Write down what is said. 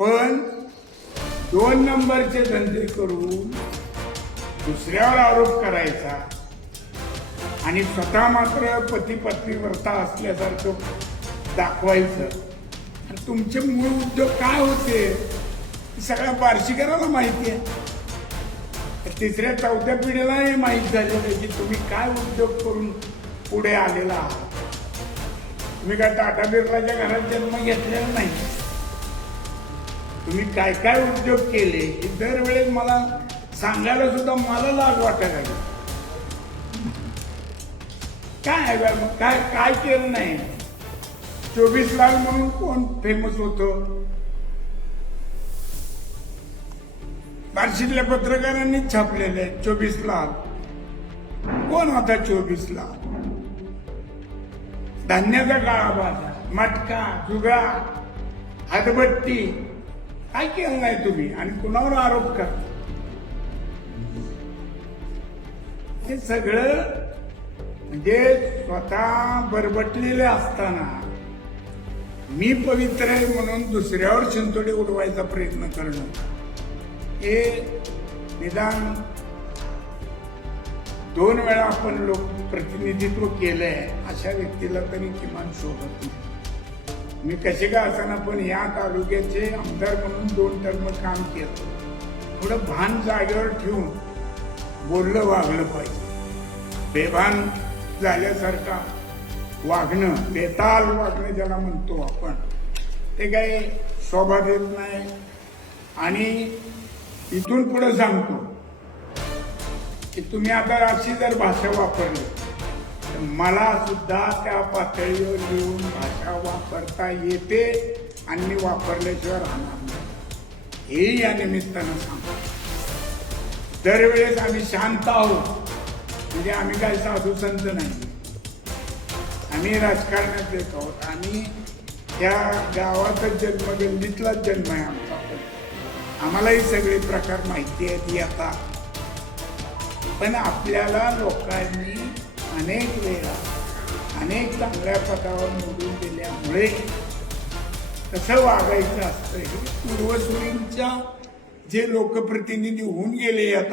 पण 2 नंबरचे धंदे करून दुसऱ्यावर आरोप करायचा आणि स्वतः मात्र पती पत्नी व्रता असल्यासारखं दाखवायचं. आणि तुमचे मूळ उद्योग काय होते सगळ्या बार्शीकराला माहिती आहे. 3ऱ्या 4थ्या पिढीला हे माहीत झालेलं आहे की तुम्ही काय उद्योग करून पुढे आलेला आहात. तुम्ही काय टाटा बिर्लाच्या घरात जन्म घेतलेला नाही. तुम्ही काय काय उद्योग केले हे दरवेळेस मला सांगायला सुद्धा मला लाज वाटायला लागली. काय काय काय केलं नाही. 24 लाख म्हणून कोण फेमस होतो. बार्शीतल्या पत्रकारांनीच छापलेले 24 लाख. कोण होता 24 लाख. धान्याचा काळा बाजार, मटका, जुगार, हातभट्टी काय केलं नाही तुम्ही आणि कुणावर आरोप करता. हे सगळं म्हणजे स्वतः बरबटलेले असताना मी पवित्र आहे म्हणून दुसऱ्यावर शिंतोडे उडवायचा प्रयत्न करणं हे निदान 2 वेळा आपण प्रतिनिधित्व केलंय अशा व्यक्तीला तरी किमान शोभत नाही. मी कसे का असताना पण या तालुक्याचे आमदार म्हणून 2 टर्म काम केलं. थोडं भान जागेवर ठेवून बोललं वागलं पाहिजे. बेभान झाल्यासारखा वागणं, बेताल वागणं ज्याला म्हणतो आपण, ते काही शोभा देत नाही. आणि इथून पुढे सांगतो की तुम्ही आता अशी जर भाषा वापरली तर मला सुद्धा त्या पातळीवर येऊन भाषा वापरता येते आणि मी वापरल्याशिवाय राहणार नाही हे या निमित्तानं सांगतो. दरवेळेस आम्ही शांत आहोत म्हणजे आम्ही काय साधू संत नाही. आम्ही राजकारणात येत आहोत. आम्ही त्या गावातच जन्म, गल्लीतलाच जन्म आहे आमचा. आम्हालाही सगळे प्रकार माहिती आहेत आता. पण आपल्याला लोकांनी अनेक वेळा अनेक चांगल्या पदावर निवडून दिल्यामुळे कसं वागायचं असतं हे पूर्वसुरींच्या जे लोकप्रतिनिधी होऊन गेले आता